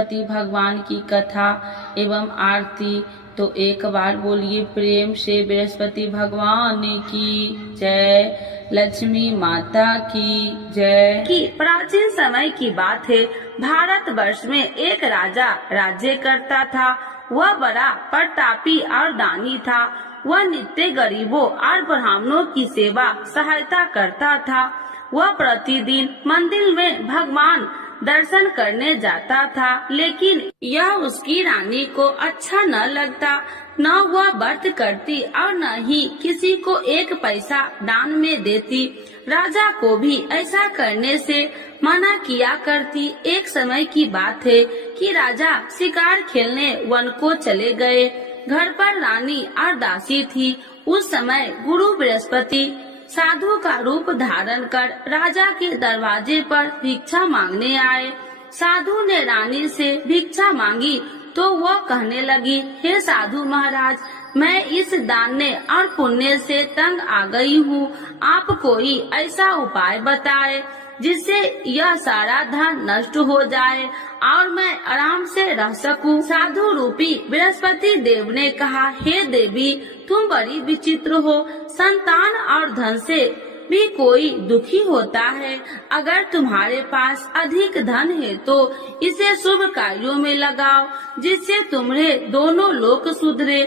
बृहस्पति भगवान की कथा एवं आरती। तो एक बार बोलिए प्रेम से बृहस्पति भगवान की जय, लक्ष्मी माता की जय। कि प्राचीन समय की बात है, भारतवर्ष में एक राजा राज्य करता था। वह बड़ा प्रतापी और दानी था। वह नित्य गरीबों और ब्राह्मणों की सेवा सहायता करता था। वह प्रतिदिन मंदिर में भगवान दर्शन करने जाता था, लेकिन यह उसकी रानी को अच्छा न लगता। न वह व्रत करती और न ही किसी को एक पैसा दान में देती। राजा को भी ऐसा करने से मना किया करती। एक समय की बात है कि राजा शिकार खेलने वन को चले गए। घर पर रानी और दासी थी। उस समय गुरु बृहस्पति साधु का रूप धारण कर राजा के दरवाजे पर भिक्षा मांगने आए। साधु ने रानी से भिक्षा मांगी तो वह कहने लगी, हे साधु महाराज, मैं इस दान और पुण्य से तंग आ गई हूँ। आप कोई ऐसा उपाय बताए जिससे यह सारा धन नष्ट हो जाए और मैं आराम से रह सकूं। साधु रूपी बृहस्पति देव ने कहा, हे देवी, तुम बड़ी विचित्र हो। संतान और धन से भी कोई दुखी होता है। अगर तुम्हारे पास अधिक धन है तो इसे शुभ कार्यों में लगाओ, जिससे तुम्हारे दोनों लोक सुधरे।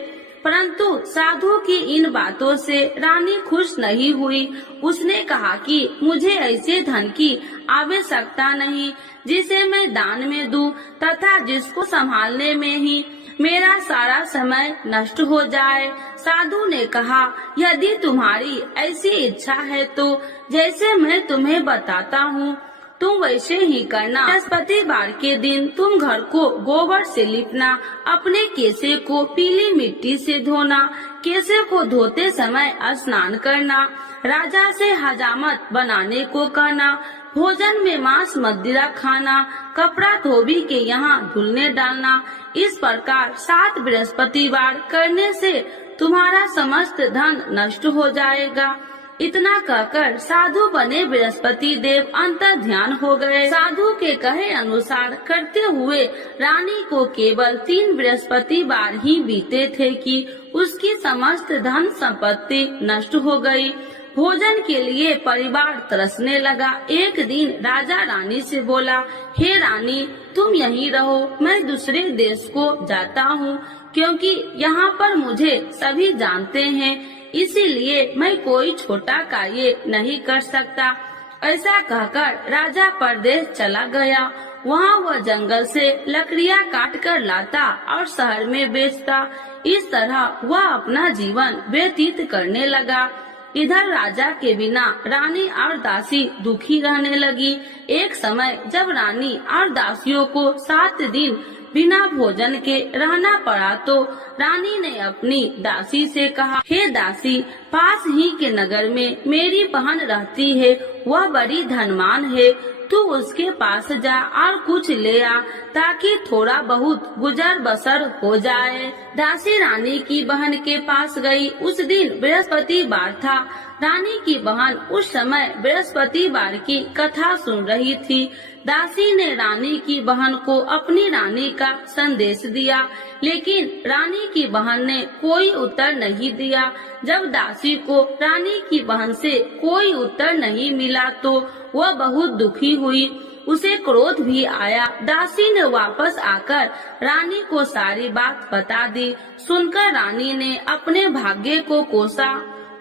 परंतु साधु की इन बातों से रानी खुश नहीं हुई। उसने कहा कि मुझे ऐसे धन की आवश्यकता नहीं जिसे मैं दान में दूं तथा जिसको संभालने में ही मेरा सारा समय नष्ट हो जाए। साधु ने कहा, यदि तुम्हारी ऐसी इच्छा है तो जैसे मैं तुम्हें बताता हूँ तुम वैसे ही करना। बृहस्पतिवार के दिन तुम घर को गोबर से लिपना, अपने केसे को पीली मिट्टी से धोना, केसे को धोते समय स्नान करना, राजा से हजामत बनाने को कहना, भोजन में मांस मदिरा खाना, कपड़ा धोबी के यहाँ धुलने डालना। इस प्रकार 7 बृहस्पतिवार करने से तुम्हारा समस्त धन नष्ट हो जाएगा। इतना कहकर साधु बने बृहस्पति देव अंतर ध्यान हो गए। साधु के कहे अनुसार करते हुए रानी को केवल 3 बृहस्पतिवार ही बीते थे कि उसकी समस्त धन संपत्ति नष्ट हो गई। भोजन के लिए परिवार तरसने लगा। एक दिन राजा रानी से बोला, हे रानी, तुम यहीं रहो, मैं दूसरे देश को जाता हूँ, क्योंकि यहाँ पर मुझे सभी जानते हैं, इसीलिए मैं कोई छोटा कार्य नहीं कर सकता। ऐसा कहकर राजा परदेश चला गया। वहाँ वह जंगल से लकड़ियाँ काट कर लाता और शहर में बेचता। इस तरह वह अपना जीवन व्यतीत करने लगा। इधर राजा के बिना रानी और दासी दुखी रहने लगी। एक समय जब रानी और दासियों को 7 दिन बिना भोजन के रहना पड़ा तो रानी ने अपनी दासी से कहा, हे दासी, पास ही के नगर में मेरी बहन रहती है, वह बड़ी धनवान है, तू उसके पास जा और कुछ ले आ ताकि थोड़ा बहुत गुजर बसर हो जाए। दासी रानी की बहन के पास गई। उस दिन बृहस्पतिवार था। रानी की बहन उस समय बृहस्पतिवार की कथा सुन रही थी। दासी ने रानी की बहन को अपनी रानी का संदेश दिया, लेकिन रानी की बहन ने कोई उत्तर नहीं दिया। जब दासी को रानी की बहन से कोई उत्तर नहीं मिला तो वह बहुत दुखी हुई। उसे क्रोध भी आया। दासी ने वापस आकर रानी को सारी बात बता दी। सुनकर रानी ने अपने भाग्य को कोसा।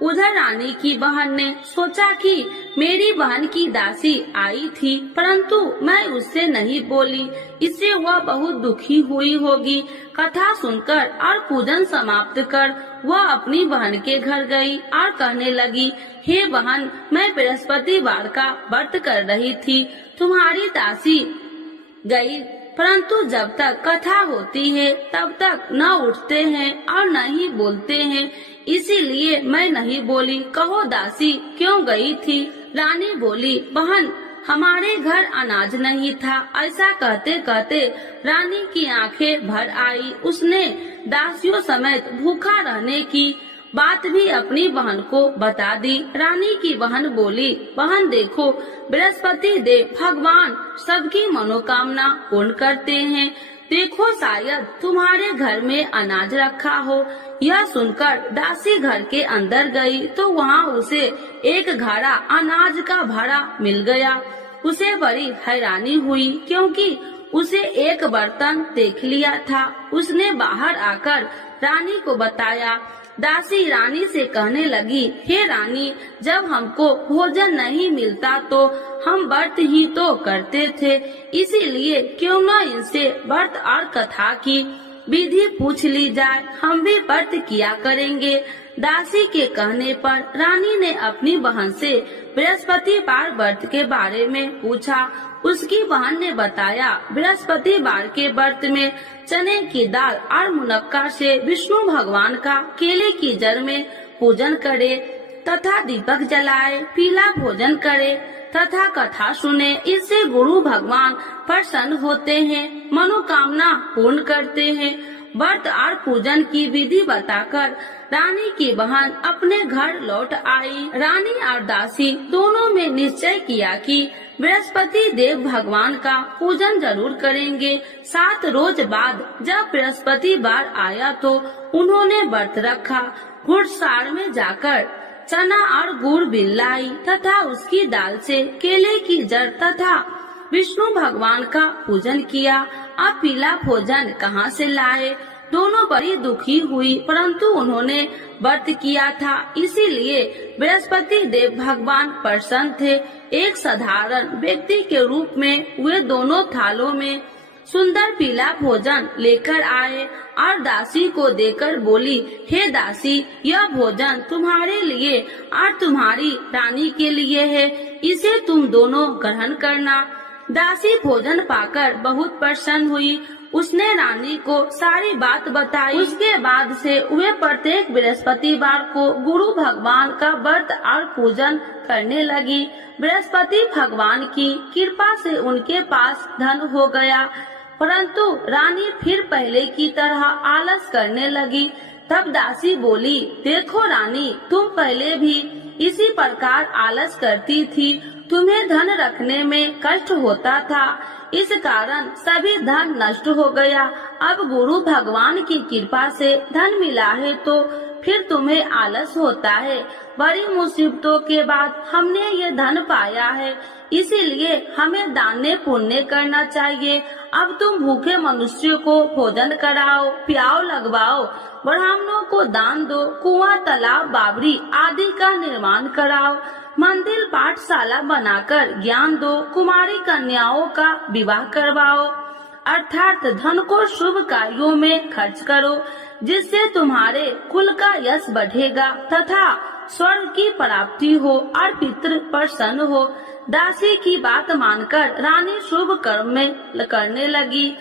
उधर रानी की बहन ने सोचा कि मेरी बहन की दासी आई थी, परंतु मैं उससे नहीं बोली, इससे वह बहुत दुखी हुई होगी। कथा सुनकर और पूजन समाप्त कर वह अपनी बहन के घर गई और कहने लगी, हे बहन, मैं बृहस्पतिवार का व्रत कर रही थी, तुम्हारी दासी गई, परंतु जब तक कथा होती है तब तक न उठते हैं और न ही बोलते हैं, इसीलिए मैं नहीं बोली। कहो दासी क्यों गई थी? रानी बोली, बहन, हमारे घर अनाज नहीं था। ऐसा कहते कहते रानी की आंखें भर आई। उसने दासियों समेत भूखा रहने की बात भी अपनी बहन को बता दी। रानी की बहन बोली, बहन देखो, बृहस्पति देव भगवान सबकी मनोकामना पूर्ण करते हैं। देखो शायद तुम्हारे घर में अनाज रखा हो। यह सुनकर दासी घर के अंदर गई तो वहाँ उसे एक घड़ा अनाज का भरा मिल गया। उसे बड़ी हैरानी हुई क्योंकि उसे एक बर्तन देख लिया था। उसने बाहर आकर रानी को बताया। दासी रानी से कहने लगी, हे रानी, जब हमको भोजन नहीं मिलता तो हम व्रत ही तो करते थे, इसीलिए क्यों न इनसे व्रत और कथा की विधि पूछ ली जाए, हम भी व्रत किया करेंगे। दासी के कहने पर रानी ने अपनी बहन से बृहस्पतिवार व्रत के बारे में पूछा। उसकी बहन ने बताया, बृहस्पतिवार के व्रत में चने की दाल और मुनक्का से विष्णु भगवान का केले की जड़ में पूजन करे तथा दीपक जलाए, पीला भोजन करे तथा कथा सुने। इससे गुरु भगवान प्रसन्न होते हैं, मनोकामना पूर्ण करते हैं। व्रत और पूजन की विधि बताकर रानी की बहन अपने घर लौट आई। रानी और दासी दोनों में निश्चय किया कि बृहस्पति देव भगवान का पूजन जरूर करेंगे। 7 रोज बाद जब बृहस्पतिवार आया तो उन्होंने व्रत रखा। घुड़सार में जाकर चना और गुड़ बिन लाई तथा उसकी दाल से केले की जड़ तथा विष्णु भगवान का पूजन किया। अब पीला भोजन कहाँ से लाए? दोनों बड़ी दुखी हुई, परंतु उन्होंने व्रत किया था, इसीलिए बृहस्पति देव भगवान प्रसन्न थे। एक साधारण व्यक्ति के रूप में वे दोनों थालों में सुंदर पीला भोजन लेकर आए और दासी को देकर बोली, हे दासी, यह भोजन तुम्हारे लिए और तुम्हारी रानी के लिए है, इसे तुम दोनों ग्रहण करना। दासी भोजन पाकर बहुत प्रसन्न हुई। उसने रानी को सारी बात बताई। उसके बाद से वे प्रत्येक बृहस्पतिवार को गुरु भगवान का व्रत और पूजन करने लगी। बृहस्पति भगवान की कृपा से उनके पास धन हो गया, परंतु रानी फिर पहले की तरह आलस करने लगी। तब दासी बोली, देखो रानी, तुम पहले भी इसी प्रकार आलस करती थी, तुम्हें धन रखने में कष्ट होता था, इस कारण सभी धन नष्ट हो गया। अब गुरु भगवान की कृपा से धन मिला है तो फिर तुम्हें आलस होता है। बड़ी मुसीबतों के बाद हमने ये धन पाया है, इसीलिए हमें दान पुण्य करना चाहिए। अब तुम भूखे मनुष्य को भोजन कराओ, प्याव लगवाओ, ब्राह्मणों को दान दो, कुआं, तालाब, बावड़ी आदि का निर्माण कराओ, मंदिर, पाठशाला बनाकर ज्ञान दो, कुमारी कन्याओं का विवाह करवाओ, अर्थात धन को शुभ कार्यों में खर्च करो, जिससे तुम्हारे कुल का यश बढ़ेगा तथा स्वर्ग की प्राप्ति हो और पितृ प्रसन्न हो। दासी की बात मानकर रानी शुभ कर्म में करने लगी,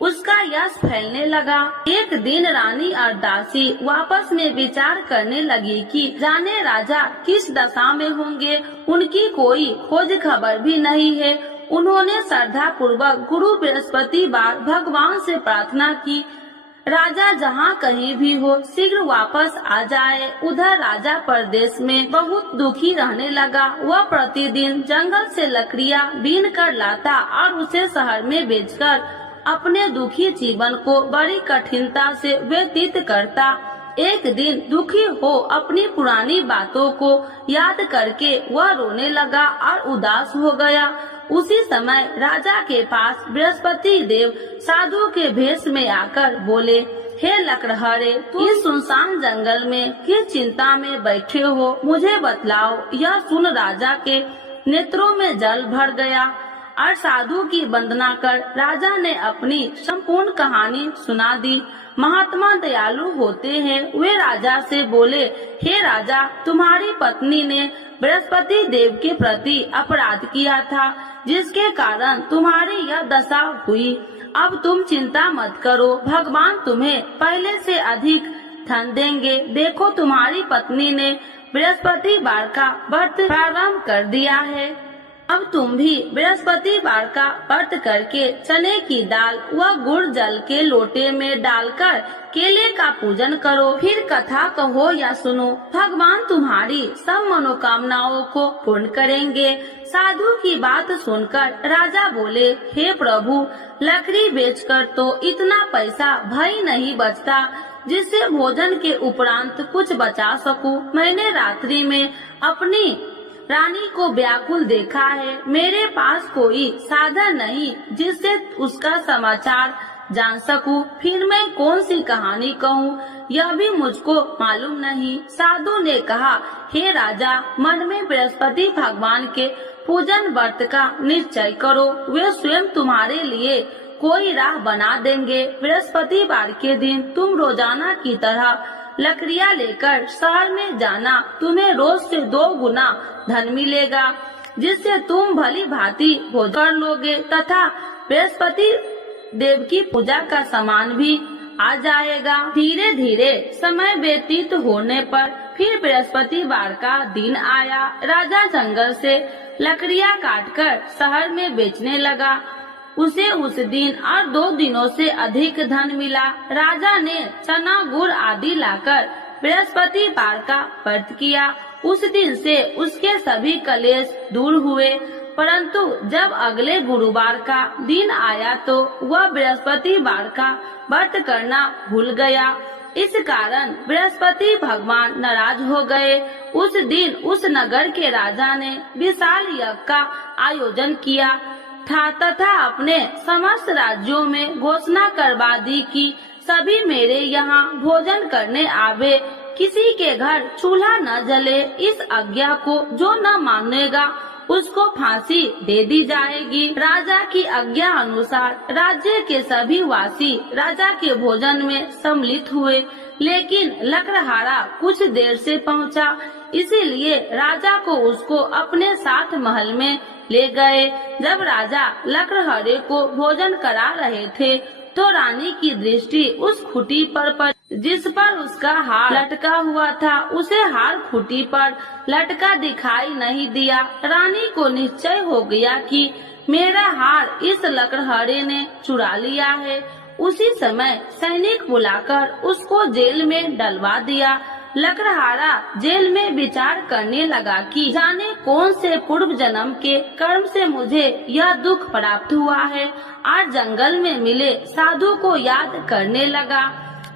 उसका यश फैलने लगा। एक दिन रानी और दासी आपस में विचार करने लगी कि जाने राजा किस दशा में होंगे, उनकी कोई खोज खबर भी नहीं है। उन्होंने श्रद्धा पूर्वक गुरु बृहस्पतिवार भगवान से प्रार्थना की, राजा जहाँ कहीं भी हो शीघ्र वापस आ जाए। उधर राजा परदेश में बहुत दुखी रहने लगा। वह प्रतिदिन जंगल से लकड़ियाँ बीन कर लाता और उसे शहर में बेचकर अपने दुखी जीवन को बड़ी कठिनता से व्यतीत करता। एक दिन दुखी हो अपनी पुरानी बातों को याद करके वह रोने लगा और उदास हो गया। उसी समय राजा के पास बृहस्पति देव साधु के भेष में आकर बोले, हे लकड़हारे, तुम इस सुनसान जंगल में किस चिंता में बैठे हो, मुझे बतलाओ। यह सुन राजा के नेत्रों में जल भर गया और साधु की वंदना कर राजा ने अपनी संपूर्ण कहानी सुना दी। महात्मा दयालु होते हैं। वे राजा से बोले, हे राजा, तुम्हारी पत्नी ने बृहस्पति देव के प्रति अपराध किया था, जिसके कारण तुम्हारी यह दशा हुई। अब तुम चिंता मत करो, भगवान तुम्हें पहले से अधिक धन देंगे। देखो, तुम्हारी पत्नी ने बृहस्पतिवार का व्रत प्रारंभ कर दिया है। अब तुम भी बृहस्पतिवार का व्रत करके चने की दाल व गुड़ जल के लोटे में डालकर केले का पूजन करो, फिर कथा कहो या सुनो। भगवान तुम्हारी सब मनोकामनाओं को पूर्ण करेंगे। साधु की बात सुनकर राजा बोले, हे प्रभु, लकड़ी बेचकर तो इतना पैसा भई नहीं बचता जिससे भोजन के उपरांत कुछ बचा सकूं। मैंने रात्रि में अपनी रानी को व्याकुल देखा है। मेरे पास कोई साधन नहीं जिससे उसका समाचार जान सकूं। फिर मैं कौन सी कहानी कहूँ, यह भी मुझको मालूम नहीं। साधु ने कहा, हे राजा, मन में बृहस्पति भगवान के पूजन व्रत का निश्चय करो, वे स्वयं तुम्हारे लिए कोई राह बना देंगे। बृहस्पतिवार के दिन तुम रोजाना की तरह लकड़ियाँ लेकर शहर में जाना। तुम्हें रोज से 2 गुना धन मिलेगा, जिससे तुम भली भांति भोजन कर लोगे तथा बृहस्पति देव की पूजा का सामान भी आ जाएगा। धीरे धीरे समय व्यतीत होने पर फिर बृहस्पतिवार का दिन आया। राजा जंगल से लकड़ियाँ काटकर शहर में बेचने लगा। उसे उस दिन और 2 दिनों से अधिक धन मिला। राजा ने चना गुड़ आदि लाकर बृहस्पतिवार का व्रत किया। उस दिन से उसके सभी कलेश दूर हुए। परंतु जब अगले गुरुवार का दिन आया तो वह बृहस्पतिवार का व्रत करना भूल गया। इस कारण बृहस्पति भगवान नाराज हो गए। उस दिन उस नगर के राजा ने विशाल यज्ञ का आयोजन किया था तथा अपने समस्त राज्यों में घोषणा करवा दी कि सभी मेरे यहाँ भोजन करने आवे, किसी के घर चूल्हा न जले। इस आज्ञा को जो न मानेगा उसको फांसी दे दी जाएगी। राजा की आज्ञा अनुसार राज्य के सभी वासी राजा के भोजन में सम्मिलित हुए, लेकिन लकड़हारा कुछ देर से पहुंचा, इसीलिए राजा को उसको अपने साथ महल में ले गए। जब राजा लकड़हारे को भोजन करा रहे थे तो रानी की दृष्टि उस खूंटी पर पड़ी जिस पर उसका हार लटका हुआ था। उसे हार खूंटी पर लटका दिखाई नहीं दिया। रानी को निश्चय हो गया कि मेरा हार इस लकड़हारे ने चुरा लिया है। उसी समय सैनिक बुलाकर उसको जेल में डलवा दिया। लकड़हारा जेल में विचार करने लगा कि जाने कौन से पूर्व जन्म के कर्म से मुझे यह दुख प्राप्त हुआ है। और जंगल में मिले साधु को याद करने लगा।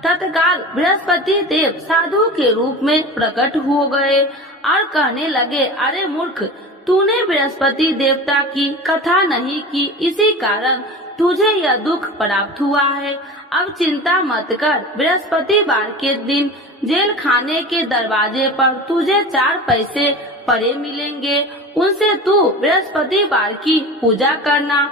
तत्काल बृहस्पति देव साधु के रूप में प्रकट हो गए और कहने लगे, अरे मूर्ख, तूने बृहस्पति देवता की कथा नहीं की, इसी कारण तुझे यह दुख प्राप्त हुआ है। अब चिंता मत कर, बृहस्पतिवार के दिन जेल खाने के दरवाजे पर तुझे 4 पैसे पड़े मिलेंगे। उनसे तू बृहस्पतिवार की पूजा करना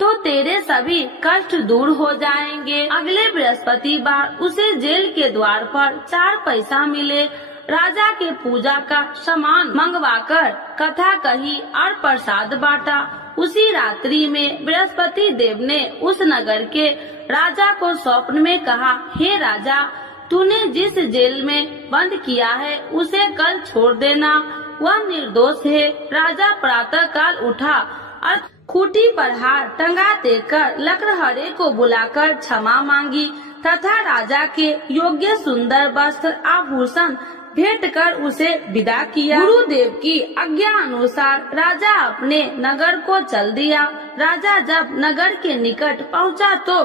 तो तेरे सभी कष्ट दूर हो जाएंगे। अगले बृहस्पतिवार उसे जेल के द्वार पर 4 पैसा मिले। राजा के पूजा का सामान मंगवाकर कथा कही और प्रसाद बांटा। उसी रात्रि में बृहस्पति देव ने उस नगर के राजा को स्वप्न में कहा, हे राजा, तूने जिस जेल में बंद किया है उसे कल छोड़ देना, वह निर्दोष है। राजा प्रातः काल उठा और खूंटी पर हार टंगा देकर लकड़हारे को बुलाकर क्षमा मांगी तथा राजा के योग्य सुंदर वस्त्र आभूषण भेंट कर उसे विदा किया। गुरुदेव की आज्ञा अनुसार राजा अपने नगर को चल दिया। राजा जब नगर के निकट पहुंचा तो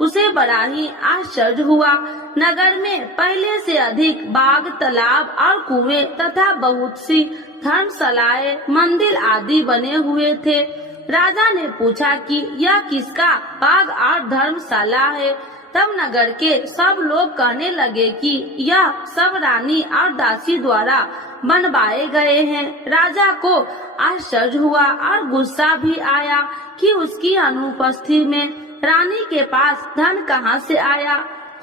उसे बड़ा ही आश्चर्य हुआ। नगर में पहले से अधिक बाग, तालाब और कुएं तथा बहुत सी धर्मशालाएं, मंदिर आदि बने हुए थे। राजा ने पूछा कि यह किसका बाग और धर्मशाला है। तब नगर के सब लोग कहने लगे कि यह सब रानी और दासी द्वारा बनवाए गए हैं। राजा को आश्चर्य हुआ और गुस्सा भी आया कि उसकी अनुपस्थिति में रानी के पास धन कहां से आया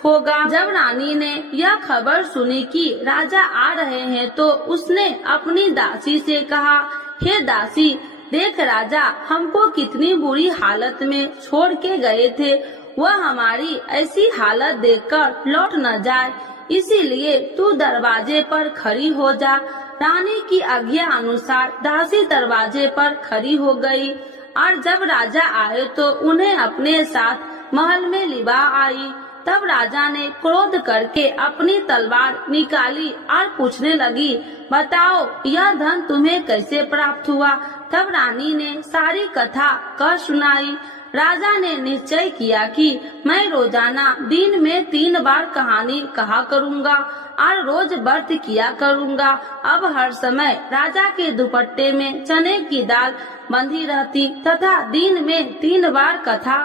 होगा। जब रानी ने यह खबर सुनी कि राजा आ रहे हैं तो उसने अपनी दासी से कहा, हे दासी, देख राजा हमको कितनी बुरी हालत में छोड़ के गए थे, वह हमारी ऐसी हालत देखकर लौट न जाए, इसीलिए तू दरवाजे पर खड़ी हो जा। रानी की आज्ञा अनुसार दासी दरवाजे पर खड़ी हो गई और जब राजा आए तो उन्हें अपने साथ महल में लिवा आई। तब राजा ने क्रोध करके अपनी तलवार निकाली और पूछने लगी, बताओ यह धन तुम्हें कैसे प्राप्त हुआ। तब रानी ने सारी कथा कह सुनाई। राजा ने निश्चय किया कि मैं रोजाना दिन में 3 बार कहानी कहा करूँगा और रोज व्रत किया करूँगा। अब हर समय राजा के दुपट्टे में चने की दाल बंधी रहती तथा दिन में 3 बार कथा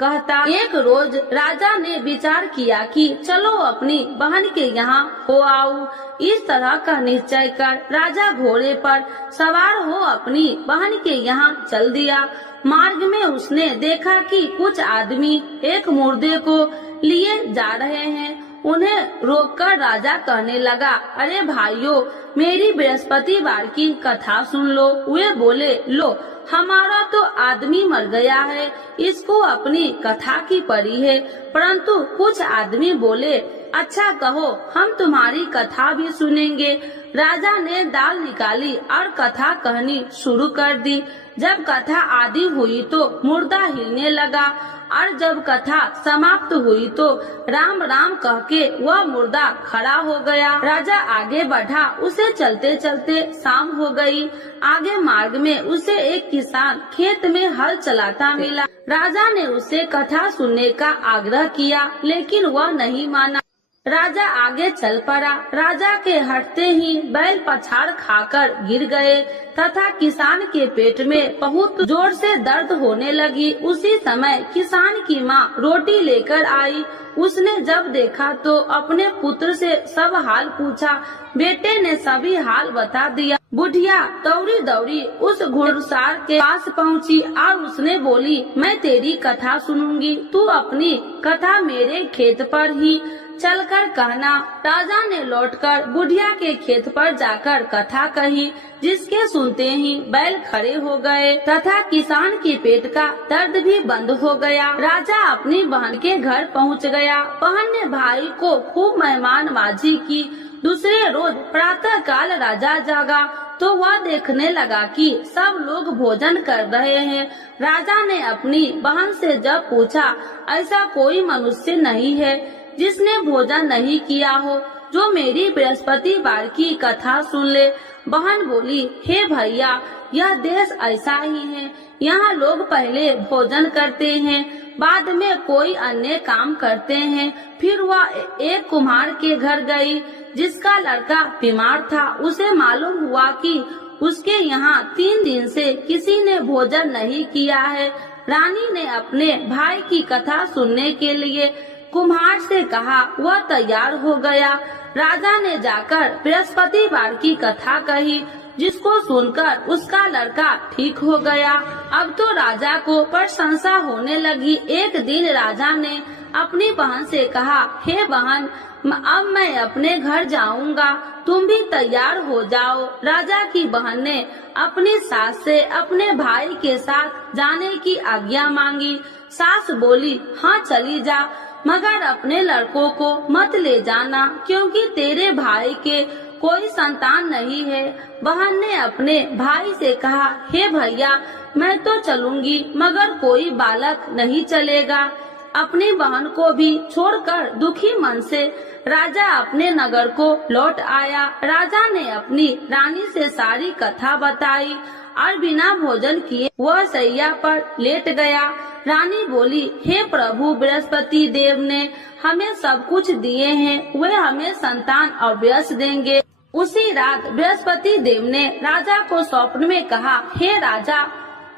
कहता। एक रोज राजा ने विचार किया कि चलो अपनी बहन के यहाँ हो आऊं। इस तरह का निश्चय कर राजा घोड़े पर सवार हो अपनी बहन के यहाँ चल दिया। मार्ग में उसने देखा कि कुछ आदमी एक मुर्दे को लिए जा रहे हैं। उन्हें रोककर राजा कहने लगा, अरे भाइयों, मेरी बृहस्पतिवार की कथा सुन लो। वे बोले, लो हमारा तो आदमी मर गया है, इसको अपनी कथा की पड़ी है। परंतु कुछ आदमी बोले, अच्छा कहो, हम तुम्हारी कथा भी सुनेंगे। राजा ने दाल निकाली और कथा कहनी शुरू कर दी। जब कथा आदि हुई तो मुर्दा हिलने लगा और जब कथा समाप्त हुई तो राम राम कह के वह मुर्दा खड़ा हो गया। राजा आगे बढ़ा, उसे चलते चलते शाम हो गई। आगे मार्ग में उसे एक किसान खेत में हल चलाता मिला। राजा ने उसे कथा सुनने का आग्रह किया, लेकिन वह नहीं माना। राजा आगे चल पड़ा। राजा के हटते ही बैल पछाड़ खाकर गिर गए तथा किसान के पेट में बहुत जोर से दर्द होने लगी। उसी समय किसान की माँ रोटी लेकर आई। उसने जब देखा तो अपने पुत्र से सब हाल पूछा। बेटे ने सभी हाल बता दिया। बुढ़िया दौड़ी दौड़ी उस घुड़सवार के पास पहुँची और उसने बोली, मैं तेरी कथा सुनूंगी, तू अपनी कथा मेरे खेत पर ही चलकर कहना। राजा ने लौटकर बुढ़िया के खेत पर जाकर कथा कही, जिसके सुनते ही बैल खड़े हो गए तथा किसान के पेट का दर्द भी बंद हो गया। राजा अपनी बहन के घर पहुंच गया। बहन ने भाई को खूब मेहमानबाजी की। दूसरे रोज प्रातः काल राजा जागा तो वह देखने लगा कि सब लोग भोजन कर रहे हैं। राजा ने अपनी बहन से जब पूछा, ऐसा कोई मनुष्य नहीं है जिसने भोजन नहीं किया हो, जो मेरी बृहस्पतिवार की कथा सुन ले। बहन बोली, हे भैया, यह देश ऐसा ही है। यहाँ लोग पहले भोजन करते हैं, बाद में कोई अन्य काम करते हैं। फिर वह एक कुम्हार के घर गई, जिसका लड़का बीमार था। उसे मालूम हुआ कि उसके यहाँ 3 दिन से किसी ने भोजन नहीं किया है। रानी ने अपने भाई की कथा सुनने के लिए कुम्हार से कहा। वह तैयार हो गया। राजा ने जाकर बृहस्पतिवार की कथा कही, जिसको सुनकर उसका लड़का ठीक हो गया। अब तो राजा को प्रशंसा होने लगी। एक दिन राजा ने अपनी बहन से कहा, हे बहन, अब मैं अपने घर जाऊंगा, तुम भी तैयार हो जाओ। राजा की बहन ने अपनी सास से अपने भाई के साथ जाने की आज्ञा मांगी। सास बोली, हाँ चली जा, मगर अपने लड़कों को मत ले जाना, क्योंकि तेरे भाई के कोई संतान नहीं है। बहन ने अपने भाई से कहा, हे भैया, मैं तो चलूंगी, मगर कोई बालक नहीं चलेगा। अपनी बहन को भी छोड़कर दुखी मन से राजा अपने नगर को लौट आया। राजा ने अपनी रानी से सारी कथा बताई और बिना भोजन किए वह सैया पर लेट गया। रानी बोली, हे प्रभु, बृहस्पति देव ने हमें सब कुछ दिए हैं, वे हमें संतान और व्यस देंगे। उसी रात बृहस्पति देव ने राजा को स्वप्न में कहा, हे राजा,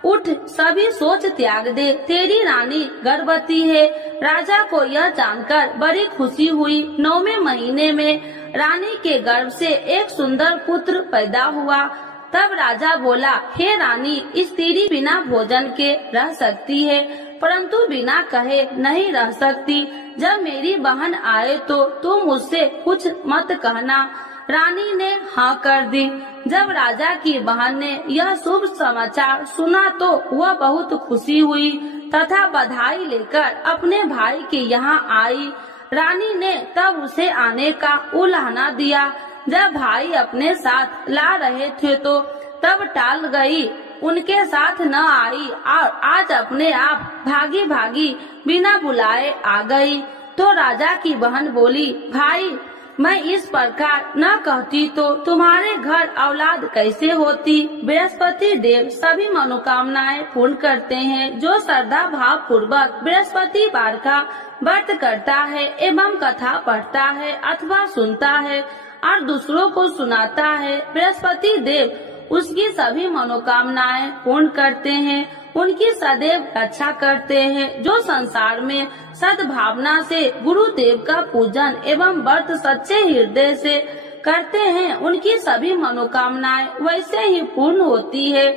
उठ, सभी सोच त्याग दे, तेरी रानी गर्भवती है। राजा को यह जानकर बड़ी खुशी हुई। 9वें महीने में रानी के गर्भ से एक सुंदर पुत्र पैदा हुआ। तब राजा बोला, हे रानी, स्त्री बिना भोजन के रह सकती है, परंतु बिना कहे नहीं रह सकती। जब मेरी बहन आए तो तुम मुझसे कुछ मत कहना। रानी ने हाँ कर दी। जब राजा की बहन ने यह शुभ समाचार सुना तो वह बहुत खुशी हुई तथा बधाई लेकर अपने भाई के यहाँ आई। रानी ने तब उसे आने का उलाहना दिया। जब भाई अपने साथ ला रहे थे तो तब टाल गई, उनके साथ न आई और आज अपने आप भागी भागी बिना बुलाए आ गई। तो राजा की बहन बोली, भाई मैं इस प्रकार न कहती तो तुम्हारे घर औलाद कैसे होती। बृहस्पति देव सभी मनोकामनाएं पूर्ण करते हैं। जो श्रद्धा भाव पूर्वक बृहस्पतिवार का व्रत करता है एवं कथा पढ़ता है अथवा सुनता है और दूसरों को सुनाता है, बृहस्पति देव उसकी सभी मनोकामनाएं पूर्ण करते हैं, उनकी सदैव रक्षा करते हैं। जो संसार में सद्भावना से गुरुदेव का पूजन एवं व्रत सच्चे हृदय से करते हैं, उनकी सभी मनोकामनाएं वैसे ही पूर्ण होती है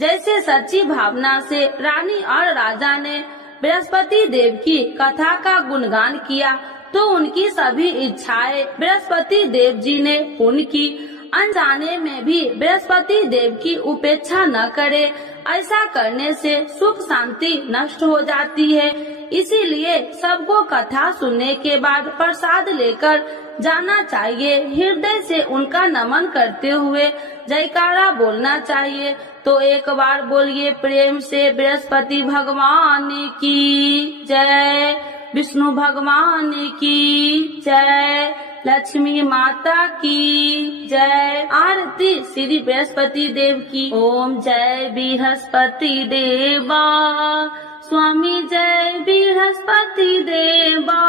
जैसे सच्ची भावना से रानी और राजा ने बृहस्पति देव की कथा का गुणगान किया तो उनकी सभी इच्छाएं बृहस्पति देव जी ने पूर्ण की। अनजाने में भी बृहस्पति देव की उपेक्षा न करे, ऐसा करने से सुख शांति नष्ट हो जाती है। इसीलिए सबको कथा सुनने के बाद प्रसाद लेकर जाना चाहिए। हृदय से उनका नमन करते हुए जयकारा बोलना चाहिए। तो एक बार बोलिए प्रेम से बृहस्पति भगवान की जय, विष्णु भगवान की जय, लक्ष्मी माता की जय। आरती श्री बृहस्पति देव की। ओम जय बृहस्पति देवा, स्वामी जय बृहस्पति देवा।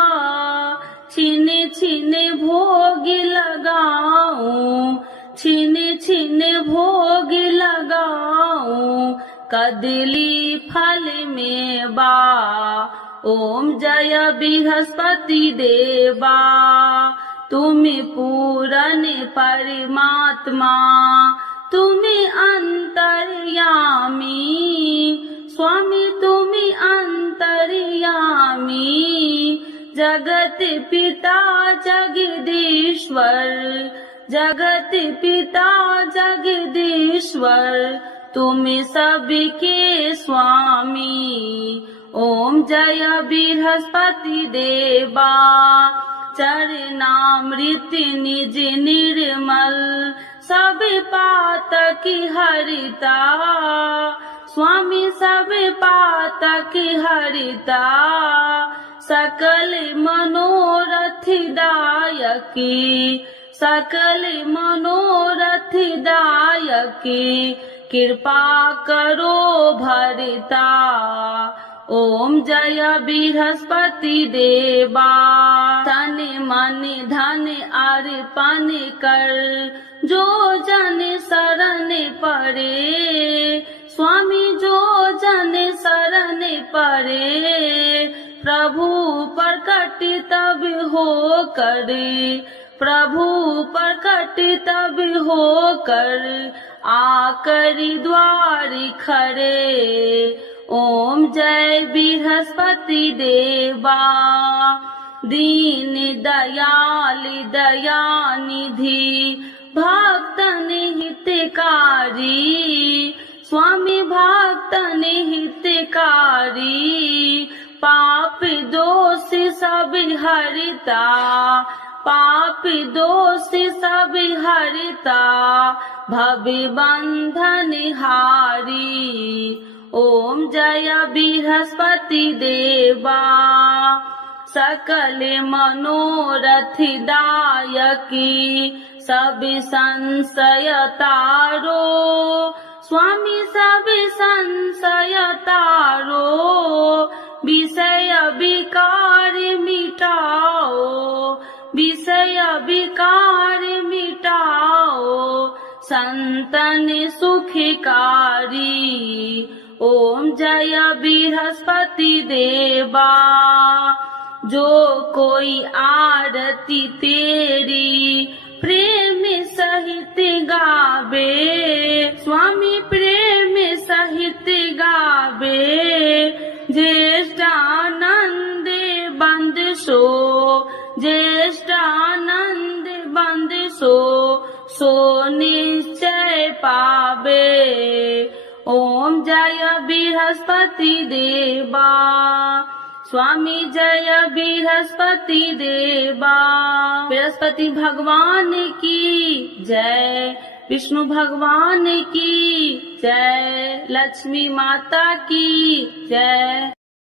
छीने छीने भोग लगाऊं, छीने छीने भोग लगाऊं, कदली फल में बा। ओम जय बृहस्पति देवा, तुम्हें पूरन परमात्मा, तुम्हें अंतर्यामी, स्वामी तुम्हें अंतर्यामी। जगत पिता जगदीश्वर, जगत पिता जगदीश्वर, तुम सबके स्वामी। ओम जय बृहस्पति देवा, चरणामृत निज निर्मल, सब पातक हरिता, स्वामी सब पातक हरिता। सकल मनोरथ दायकी, सकल मनोरथ दायकी, कृपा करो भरता। ओम जय बृहस्पति देवा, तन मन धन अर्पण कर, जो जन शरण पड़े, स्वामी जो जन शरण पड़े। प्रभु प्रकट तब हो करे, प्रभु प्रकट तब हो कर, आकर द्वार खड़े। ओम जय बृहस्पति देवा, दीन दयाल दयानिधि, भक्तन हितकारी, स्वामी भक्तन हितकारी। पाप दोष सब हरिता, पाप दोष सब हरिता, भव बंधन हारी। ओम जय बृहस्पति देवा, सकल मनोरथ दायकी, सब संशय तारो, स्वामी सब संशय तारो। विषय विकार मिटाओ, विषय विकार मिटाओ, संतन सुखकारी। ओम जय बृहस्पति देवा, जो कोई आरती तेरी प्रेम सहित गावे, स्वामी प्रेम सहित गावे। ज्येष्ठानंद बंद सो, ज्येष्ठानंद बंद सो, सो निश्चय पावे। ओम जय बृहस्पति देवा, स्वामी जय बृहस्पति देवा। बृहस्पति भगवान की जय, विष्णु भगवान की जय, लक्ष्मी माता की जय।